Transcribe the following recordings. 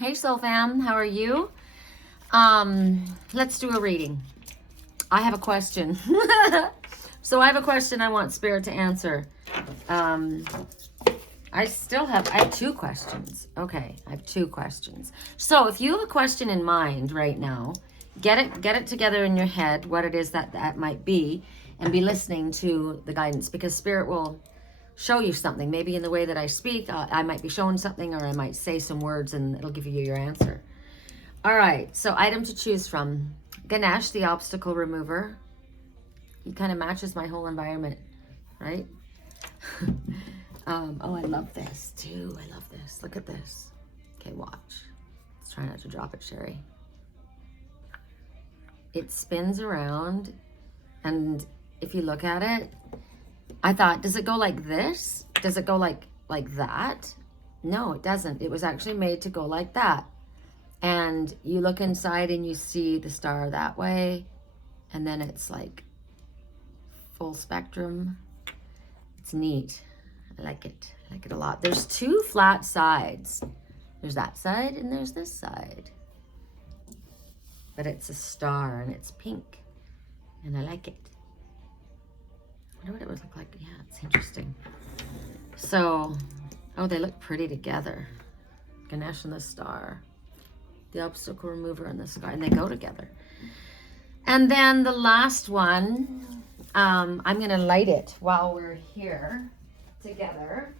Hey Soul Fam, how are you? Let's do a reading. I have a question. So I have a question I want Spirit to answer. I have two questions. Okay, I have two questions. So if you have a question in mind right now, get it together in your head, what it is that might be, and be listening to the guidance, because Spirit will show you something. Maybe in the way that I speak, I might be showing something, or I might say some words and it'll give you your answer. All right, so item to choose from. Ganesh, the obstacle remover. He kind of matches my whole environment, right? Oh, I love this too. I love this. Look at this. Okay, watch. Let's try not to drop it, Sherri. It spins around, and if you look at it, I thought, does it go like this? Does it go like that? No, it doesn't. It was actually made to go like that. And you look inside and you see the star that way, and then it's like full spectrum. It's neat. I like it. I like it a lot. There's two flat sides. There's that side and there's this side. But it's a star and it's pink. And I like it. I wonder what it would look like. Yeah, it's interesting. So, oh, they look pretty together. Ganesh and the star. The obstacle remover and the star. And they go together. And then the last one, I'm going to light it while we're here together.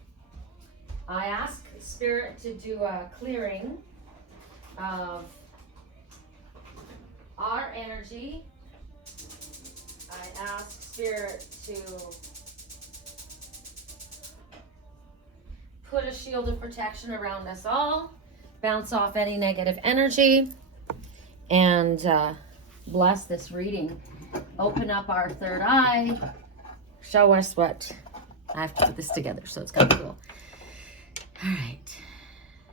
I ask Spirit to do a clearing of our energy. I ask Spirit to put a shield of protection around us all, bounce off any negative energy, and bless this reading. Open up our third eye. Show us what... I have to put this together, so it's kind of cool. All right.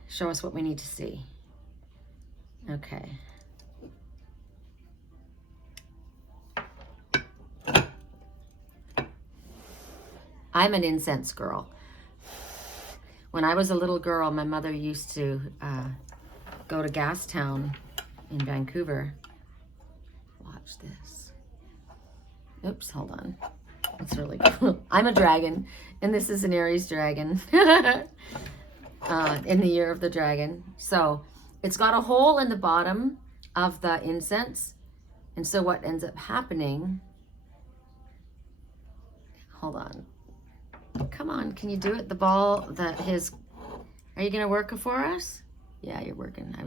Show us what we need to see. Okay. I'm an incense girl. When I was a little girl, my mother used to go to Gastown in Vancouver. Watch this. Oops, hold on. It's really cool. I'm a dragon, and this is an Aries dragon in the year of the dragon. So it's got a hole in the bottom of the incense. And so what ends up happening, hold on. Come on, can you do it? The ball, are you going to work for us? Yeah, you're working. I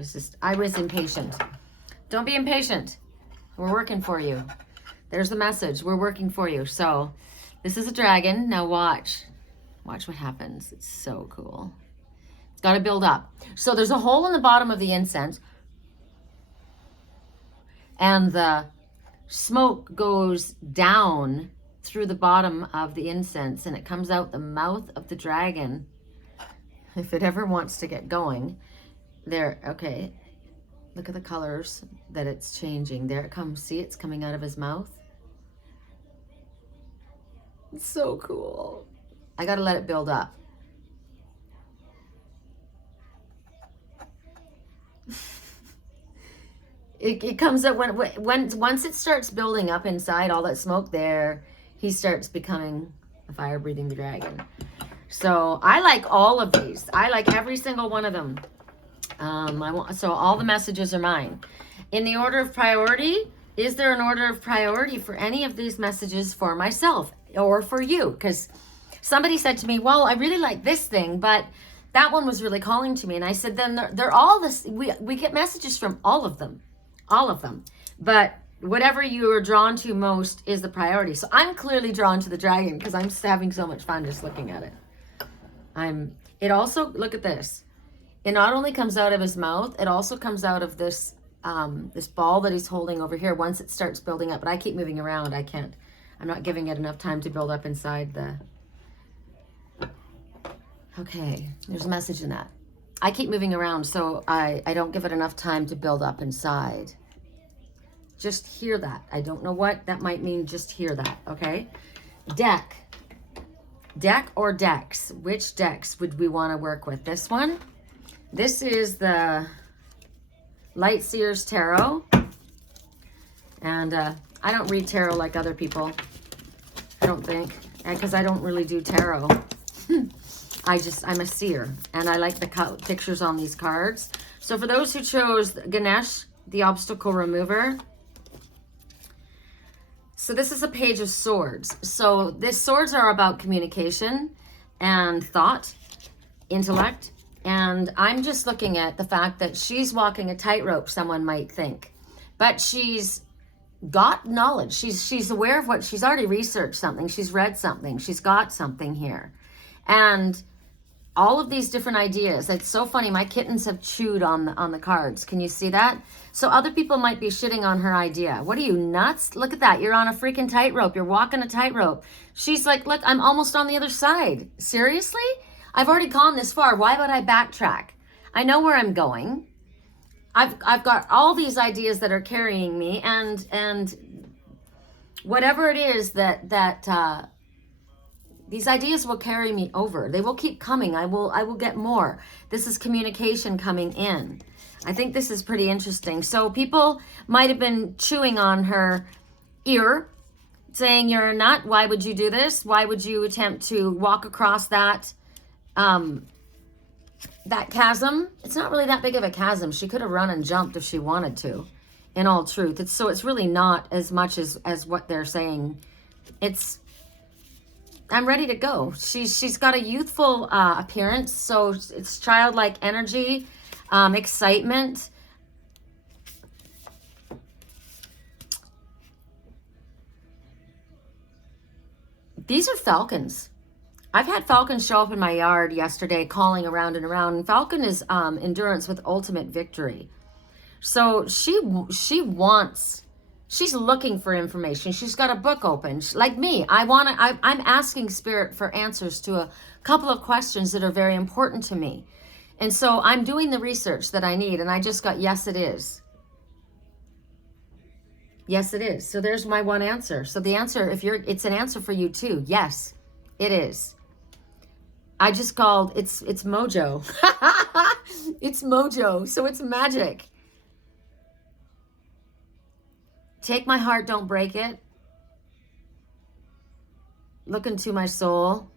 was impatient. Don't be impatient. We're working for you. There's the message. We're working for you. So this is a dragon. Now watch. Watch what happens. It's so cool. It's got to build up. So there's a hole in the bottom of the incense. And the smoke goes down through the bottom of the incense. And it comes out the mouth of the dragon. If it ever wants to get going. There. Okay. Look at the colors that it's changing. There it comes. See, it's coming out of his mouth. It's so cool. I got to let it build up. It comes up once it starts building up inside, all that smoke there, he starts becoming a fire-breathing dragon. So I like all of these. I like every single one of them. So all the messages are mine. In the order of priority, is there an order of priority for any of these messages for myself or for you? Because somebody said to me, well, I really like this thing, but that one was really calling to me. And I said, then they're all this. We get messages from all of them. But whatever you are drawn to most is the priority. So I'm clearly drawn to the dragon because I'm just having so much fun just looking at it. It also, look at this. It not only comes out of his mouth, it also comes out of this this ball that he's holding over here once it starts building up. But I keep moving around. I can't. I'm not giving it enough time to build up inside the... Okay, there's a message in that. I keep moving around, so I don't give it enough time to build up inside. Just hear that. I don't know what that might mean. Just hear that, okay? Deck. Deck or decks? Which decks would we want to work with? This one? This is the Light Seers Tarot. And I don't read tarot like other people. I don't think. Because I don't really do tarot. I'm a seer. And I like the pictures on these cards. So for those who chose Ganesh, the obstacle remover. So this is a page of swords. So these swords are about communication and thought, intellect. And I'm just looking at the fact that she's walking a tightrope, someone might think. But she's got knowledge. She's aware of what she's already researched something. She's read something. She's got something here. And all of these different ideas. It's so funny. My kittens have chewed on the cards. Can you see that? So other people might be shitting on her idea. What are you, nuts? Look at that. You're on a freaking tightrope. You're walking a tightrope. She's like, look, I'm almost on the other side. Seriously? I've already gone this far. Why would I backtrack? I know where I'm going. I've got all these ideas that are carrying me, and whatever it is that these ideas will carry me over. They will keep coming. I will get more. This is communication coming in. I think this is pretty interesting. So people might have been chewing on her ear, saying, you're a nut. Why would you do this? Why would you attempt to walk across that chasm? It's not really that big of a chasm. She could have run and jumped if she wanted to, in all truth. It's really not as much as what they're saying. I'm ready to go. She's got a youthful appearance, so it's childlike energy, excitement. These are falcons. I've had falcons show up in my yard yesterday, calling around and around. And falcon is endurance with ultimate victory. So she's looking for information. She's got a book open. Like me, I'm asking Spirit for answers to a couple of questions that are very important to me. And so I'm doing the research that I need. And I just got, yes, it is. Yes, it is. So there's my one answer. So the answer, it's an answer for you too. Yes, it is. I just called, it's mojo. It's mojo, so it's magic. Take my heart, don't break it. Look into my soul.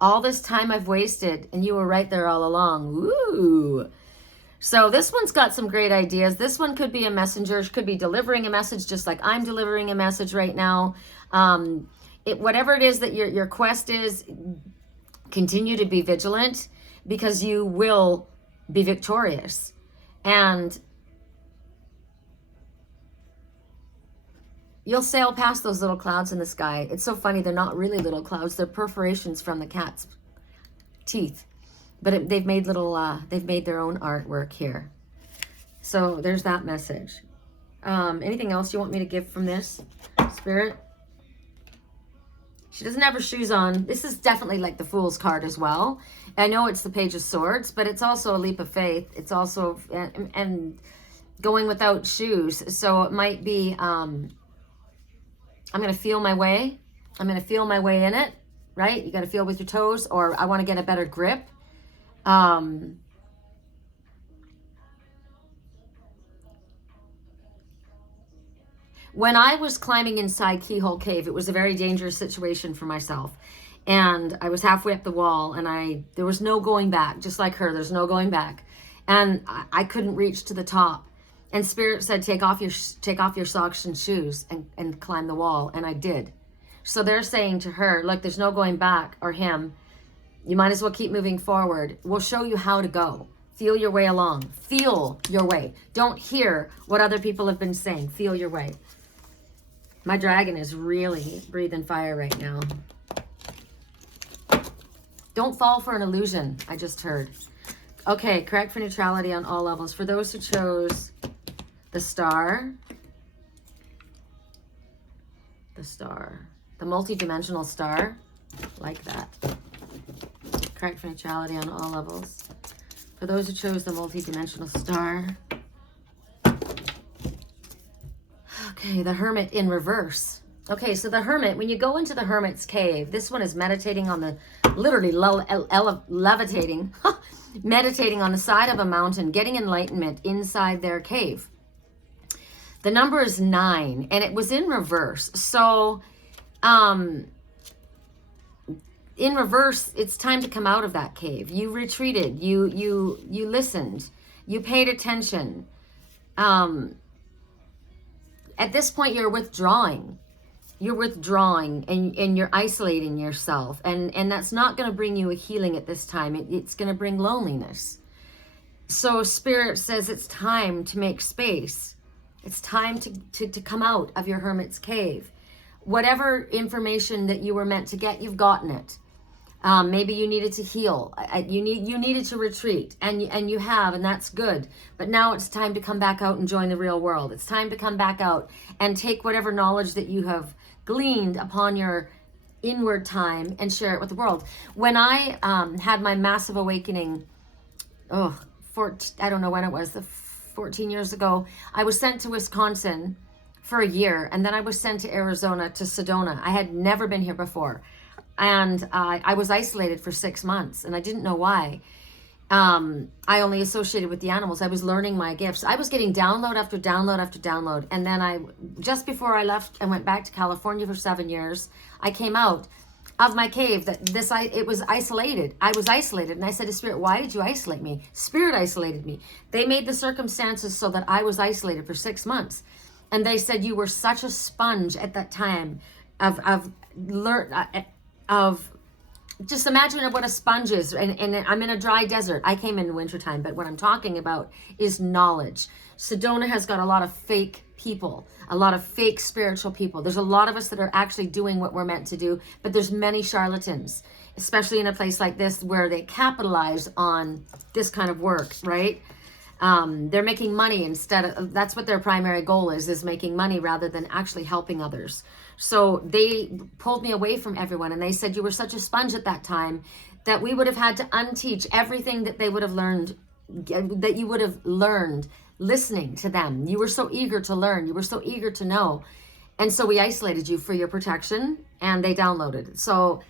All this time I've wasted, and you were right there all along. Woo! So this one's got some great ideas. This one could be a messenger, could be delivering a message just like I'm delivering a message right now. Whatever it is that your quest is, continue to be vigilant because you will be victorious. And you'll sail past those little clouds in the sky. It's so funny. They're not really little clouds. They're perforations from the cat's teeth. But they've made their own artwork here. So there's that message. Anything else you want me to give from this, Spirit? She doesn't have her shoes on. This is definitely like the Fool's card as well. I know it's the Page of Swords, but it's also a leap of faith. It's also, and going without shoes. So it might be, I'm going to feel my way. I'm going to feel my way in it, right? You got to feel with your toes, or I want to get a better grip. When I was climbing inside Keyhole Cave, it was a very dangerous situation for myself. And I was halfway up the wall, and there was no going back, just like her, there's no going back. And I couldn't reach to the top. And Spirit said, take off your socks and shoes and climb the wall. And I did. So they're saying to her, look, there's no going back, or him. You might as well keep moving forward. We'll show you how to go. Feel your way along. Feel your way. Don't hear what other people have been saying. Feel your way. My dragon is really breathing fire right now. Don't fall for an illusion, I just heard. Okay, correct for neutrality on all levels. For those who chose the star, the multi-dimensional star, like that. Correct for neutrality on all levels. For those who chose the multi-dimensional star. Okay, the Hermit in reverse. Okay, so the Hermit, when you go into the Hermit's cave, this one is meditating on the, literally levitating meditating on the side of a mountain, getting enlightenment inside their cave. The number is 9, and it was in reverse. So, in reverse, it's time to come out of that cave. You retreated. You listened. You paid attention. At this point, you're withdrawing. You're withdrawing, and you're isolating yourself. And that's not going to bring you a healing at this time. It's going to bring loneliness. So Spirit says it's time to make space. It's time to come out of your hermit's cave. Whatever information that you were meant to get, you've gotten it. Maybe you needed to heal. You needed to retreat, and you have, and that's good. But now it's time to come back out and join the real world. It's time to come back out and take whatever knowledge that you have gleaned upon your inward time and share it with the world. When I had my massive awakening, I don't know when it was, 14 years ago, I was sent to Wisconsin for a year, and then I was sent to Arizona, to Sedona. I had never been here before. And I was isolated for 6 months, and I didn't know why. I only associated with the animals. I was learning my gifts. I was getting download after download after download. And then just before I left and went back to California for 7 years, I came out of my cave. It was isolated. I was isolated. And I said to Spirit, why did you isolate me? Spirit isolated me. They made the circumstances so that I was isolated for 6 months. And they said, you were such a sponge at that time of just imagine what a sponge is, and I'm in a dry desert. I came in wintertime, but what I'm talking about is knowledge. Sedona has got a lot of fake people, a lot of fake spiritual people. There's a lot of us that are actually doing what we're meant to do, but there's many charlatans, especially in a place like this where they capitalize on this kind of work, right? They're making money instead of, that's what their primary goal is making money rather than actually helping others. So they pulled me away from everyone, and they said, you were such a sponge at that time that we would have had to unteach everything that they would have learned, that you would have learned listening to them. You were so eager to learn. You were so eager to know. And so we isolated you for your protection, and they downloaded. So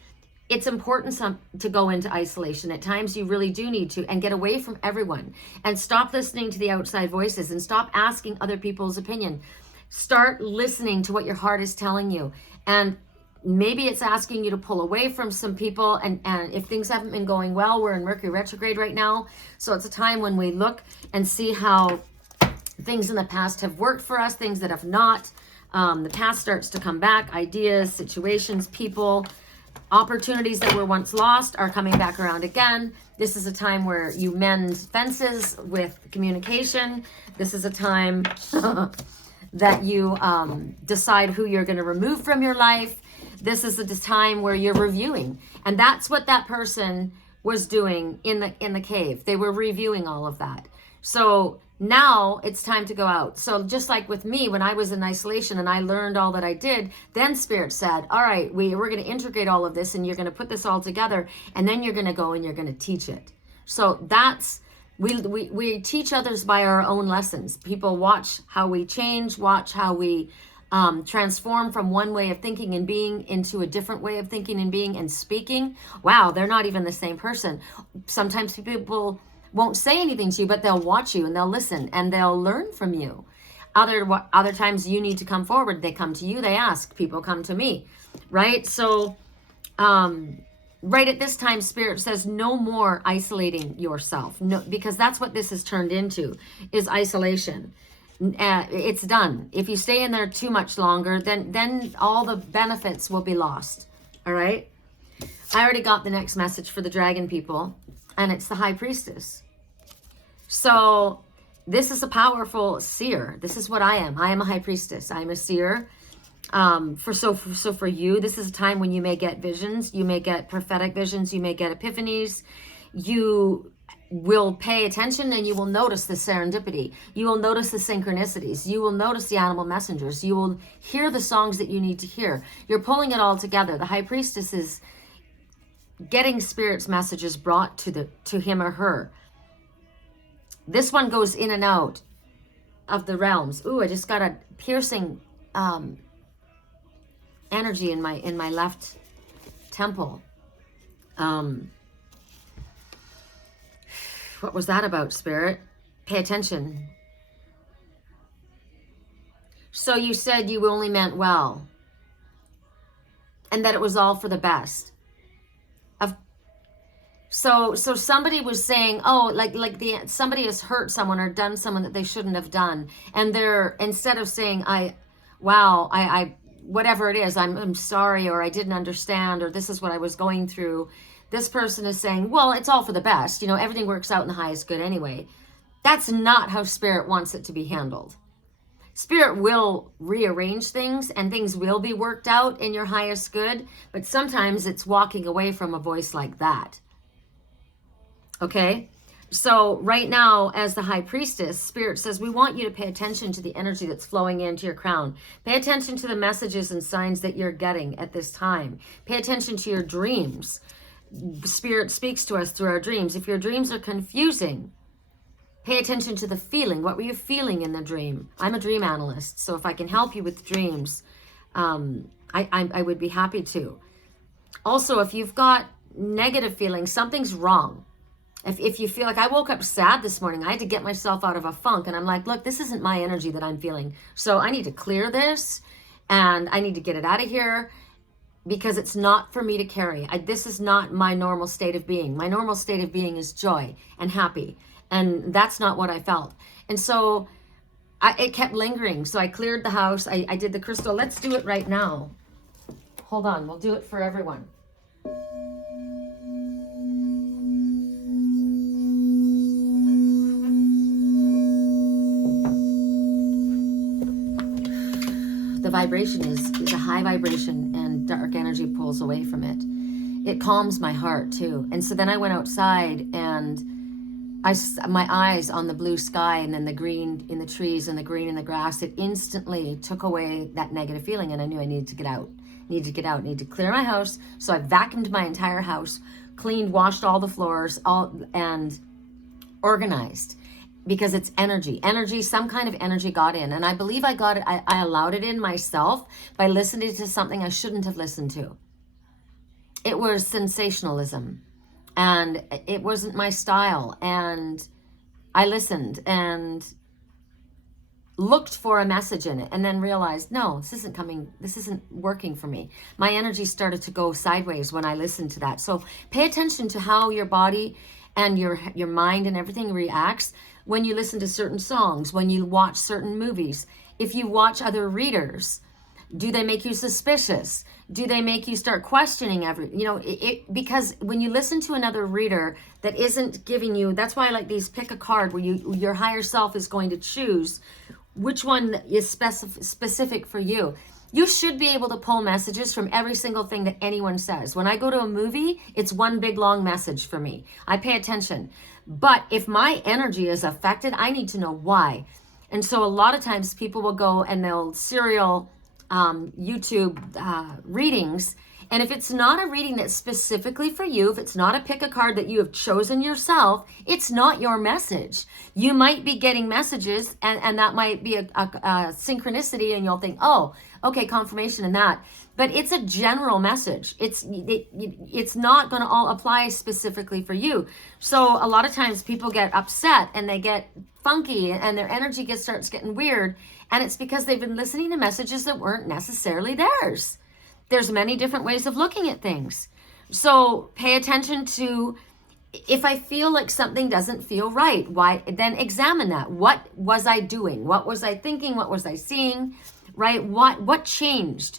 it's important to go into isolation. At times you really do need to, and get away from everyone and stop listening to the outside voices and stop asking other people's opinion. Start listening to what your heart is telling you. And maybe it's asking you to pull away from some people. And if things haven't been going well, we're in Mercury retrograde right now. So it's a time when we look and see how things in the past have worked for us, things that have not. The past starts to come back. Ideas, situations, people, opportunities that were once lost are coming back around again. This is a time where you mend fences with communication. This is a time that you decide who you're going to remove from your life. This is the time where you're reviewing. And that's what that person was doing in the cave. They were reviewing all of that. So now it's time to go out. So just like with me, when I was in isolation and I learned all that I did, then Spirit said, all right, we're going to integrate all of this, and you're going to put this all together, and then you're going to go and you're going to teach it. So that's, we teach others by our own lessons. People watch how we change, watch how we transform from one way of thinking and being into a different way of thinking and being and speaking. Wow, they're not even the same person. Sometimes people won't say anything to you, but they'll watch you and they'll listen and they'll learn from you. Other times you need to come forward. They come to you, they ask. People come to me, right? So right at this time, Spirit says no more isolating yourself. No, because that's what this has turned into, is isolation. It's done. If you stay in there too much longer, then all the benefits will be lost. All right? I already got the next message for the dragon people, and it's the High Priestess. So this is a powerful seer. This is what I am. I am a High Priestess. I am a seer. For you, this is a time when you may get visions. You may get prophetic visions. You may get epiphanies. You will pay attention and you will notice the serendipity. You will notice the synchronicities. You will notice the animal messengers. You will hear the songs that you need to hear. You're pulling it all together. The High Priestess is getting Spirit's messages brought to him or her. This one goes in and out of the realms. Ooh, I just got a piercing energy in my left temple. What was that about, Spirit? Pay attention. So you said you only meant well, and that it was all for the best. So somebody was saying, oh, somebody has hurt someone or done someone that they shouldn't have done, and they're, instead of saying, whatever it is, I'm sorry, or I didn't understand, or this is what I was going through, this person is saying, well, it's all for the best. You know, everything works out in the highest good anyway. That's not how Spirit wants it to be handled. Spirit will rearrange things, and things will be worked out in your highest good, but sometimes it's walking away from a voice like that. Okay? So right now, as the High Priestess, Spirit says, we want you to pay attention to the energy that's flowing into your crown. Pay attention to the messages and signs that you're getting at this time. Pay attention to your dreams. Spirit speaks to us through our dreams. If your dreams are confusing, pay attention to the feeling. What were you feeling in the dream? I'm a dream analyst, so if I can help you with dreams, I would be happy to. Also, if you've got negative feelings, something's wrong. If you feel like, I woke up sad this morning, I had to get myself out of a funk, and I'm like, look, this isn't my energy that I'm feeling. So I need to clear this, and I need to get it out of here, because it's not for me to carry. This is not my normal state of being. My normal state of being is joy and happy. And that's not what I felt. And so it kept lingering. So I cleared the house. I did the crystal. Let's do it right now. Hold on. We'll do it for everyone. The vibration is a high vibration, and dark energy pulls away from it. It calms my heart too. And so then I went outside, and my eyes on the blue sky, and then the green in the trees and the green in the grass, it instantly took away that negative feeling, and I knew I needed to get out. Needed to clear my house. So I vacuumed my entire house, cleaned, washed all the floors, and organized. Because it's energy, some kind of energy got in. And I believe I got it, I allowed it in myself by listening to something I shouldn't have listened to. It was sensationalism, and it wasn't my style. And I listened and looked for a message in it, and then realized, no, this isn't working for me. My energy started to go sideways when I listened to that. So pay attention to how your body and your mind and everything reacts when you listen to certain songs, when you watch certain movies. If you watch other readers, do they make you suspicious? Do they make you start questioning because when you listen to another reader that isn't giving you, that's why I like these pick a card where your higher self is going to choose which one is specific for you. You should be able to pull messages from every single thing that anyone says. When I go to a movie, it's one big long message for me. I pay attention. But if my energy is affected, I need to know why. And so a lot of times people will go and they'll serial YouTube readings. And if it's not a reading that's specifically for you, if it's not a pick a card that you have chosen yourself, it's not your message. You might be getting messages, and that might be a synchronicity, and you'll think, oh, okay, confirmation in that. But it's a general message. It's not going to all apply specifically for you. So a lot of times people get upset and they get funky, and their energy starts getting weird. And it's because they've been listening to messages that weren't necessarily theirs. There's many different ways of looking at things. So pay attention to, if I feel like something doesn't feel right, why? Then examine that. What was I doing? What was I thinking? What was I seeing? Right? What changed?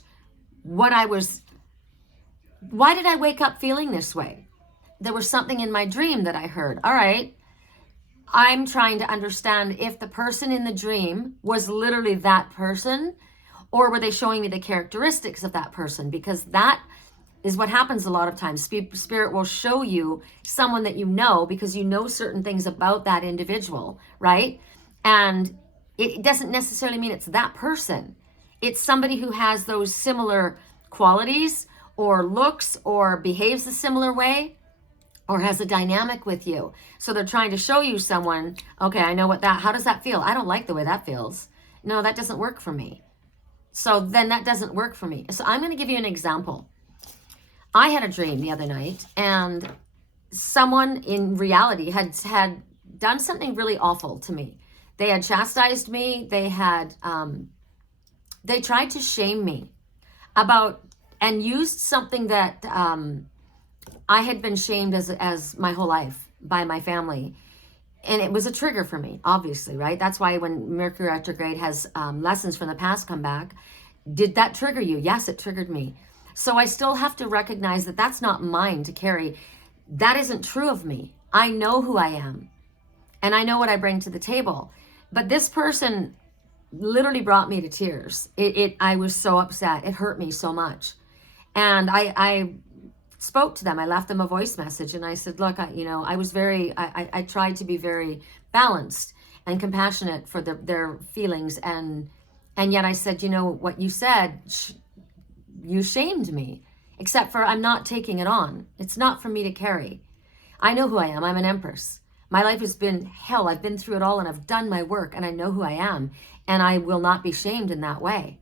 Why did I wake up feeling this way? There was something in my dream that I heard. All right. I'm trying to understand if the person in the dream was literally that person, or were they showing me the characteristics of that person? Because that is what happens a lot of times. Spirit will show you someone that you know because you know certain things about that individual, right? And it doesn't necessarily mean it's that person. It's somebody who has those similar qualities or looks or behaves a similar way or has a dynamic with you. So they're trying to show you someone, okay, I know how does that feel? I don't like the way that feels. No, that doesn't work for me. So then that doesn't work for me. So I'm going to give you an example. I had a dream the other night, and someone in reality had done something really awful to me. They had chastised me. They had, they tried to shame me about, and used something that I had been shamed as my whole life by my family. And it was a trigger for me, obviously, right? That's why when Mercury retrograde has lessons from the past come back, did that trigger you? Yes, it triggered me. So I still have to recognize that that's not mine to carry. That isn't true of me. I know who I am, and I know what I bring to the table. But this person literally brought me to tears. I was so upset. It hurt me so much. And I spoke to them. I left them a voice message, and I said, look, I tried to be very balanced and compassionate for their feelings. And yet I said, what you said, you shamed me, except for I'm not taking it on. It's not for me to carry. I know who I am. I'm an empress. My life has been hell. I've been through it all, and I've done my work, and I know who I am, and I will not be shamed in that way.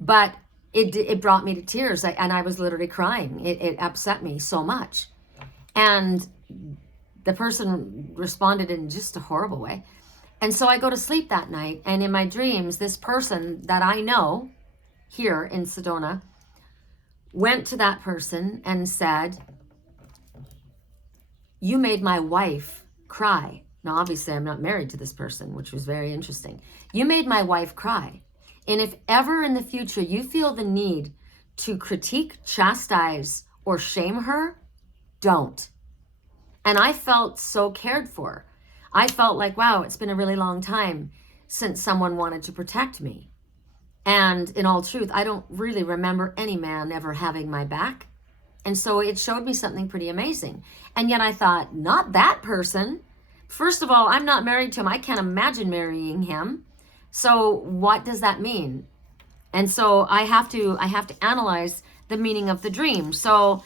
But it brought me to tears, and I was literally crying. It upset me so much. And the person responded in just a horrible way. And so I go to sleep that night, and in my dreams, this person that I know here in Sedona went to that person and said, you made my wife cry. Now, obviously, I'm not married to this person, which was very interesting. You made my wife cry. And if ever in the future you feel the need to critique, chastise, or shame her, don't. And I felt so cared for. I felt like, wow, it's been a really long time since someone wanted to protect me. And in all truth, I don't really remember any man ever having my back. And so it showed me something pretty amazing. And yet I thought, not that person. First of all, I'm not married to him. I can't imagine marrying him. So what does that mean? And so I have to analyze the meaning of the dream. So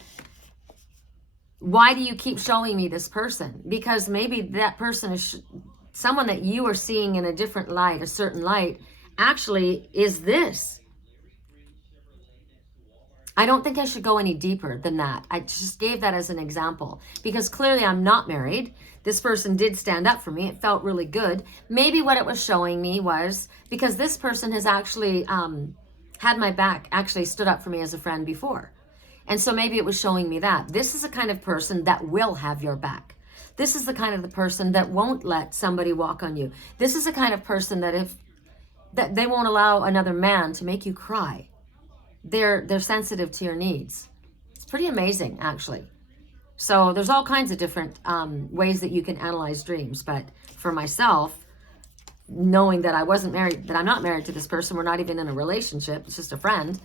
why do you keep showing me this person? Because maybe that person is someone that you are seeing in a different light, a certain light, actually is this. I don't think I should go any deeper than that. I just gave that as an example because clearly I'm not married. This person did stand up for me. It felt really good. Maybe what it was showing me was because this person has actually had my back, actually stood up for me as a friend before. And so maybe it was showing me that. This is the kind of person that will have your back. This is the kind of the person that won't let somebody walk on you. This is the kind of person that they won't allow another man to make you cry. They're sensitive to your needs. It's pretty amazing, actually. So there's all kinds of different ways that you can analyze dreams. But for myself, knowing that I wasn't married, that I'm not married to this person, we're not even in a relationship, it's just a friend,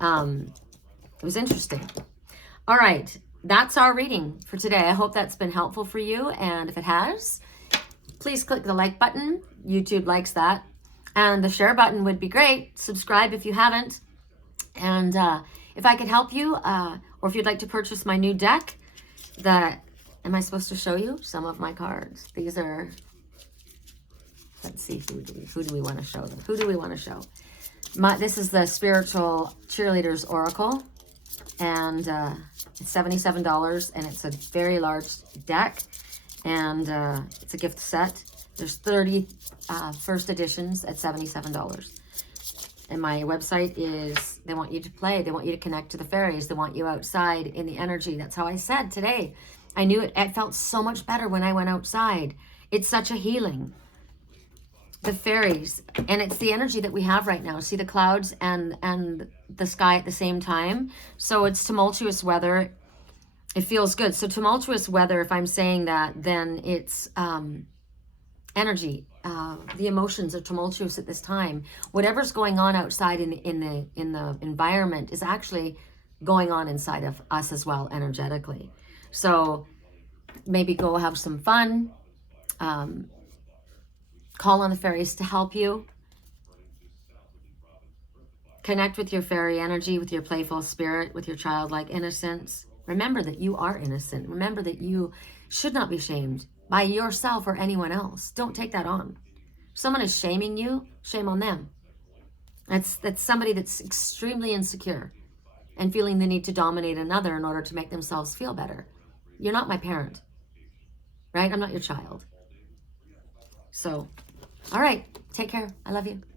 it was interesting. All right, that's our reading for today. I hope that's been helpful for you. And if it has, please click the like button. YouTube likes that. And the share button would be great. Subscribe if you haven't. And if I could help you, or if you'd like to purchase my new deck, am I supposed to show you some of my cards? These are, let's see, who do we want to show them? Who do we want to show? This is the Spiritual Cheerleaders Oracle, and it's $77, and it's a very large deck, and it's a gift set. There's 30 first editions at $77. And my website is, they want you to play. They want you to connect to the fairies. They want you outside in the energy. That's how I said today. I knew it. It felt so much better when I went outside. It's such a healing. The fairies. And it's the energy that we have right now. See the clouds and the sky at the same time. So it's tumultuous weather. It feels good. So tumultuous weather, if I'm saying that, then it's energy. The emotions are tumultuous at this time. Whatever's going on outside in the environment is actually going on inside of us as well, energetically. So maybe go have some fun. Call on the fairies to help you. Connect with your fairy energy, with your playful spirit, with your childlike innocence. Remember that you are innocent. Remember that you should not be shamed by yourself or anyone else. Don't take that on. If someone is shaming you, shame on them. That's somebody that's extremely insecure and feeling the need to dominate another in order to make themselves feel better. You're not my parent, right? I'm not your child. So, all right. Take care. I love you.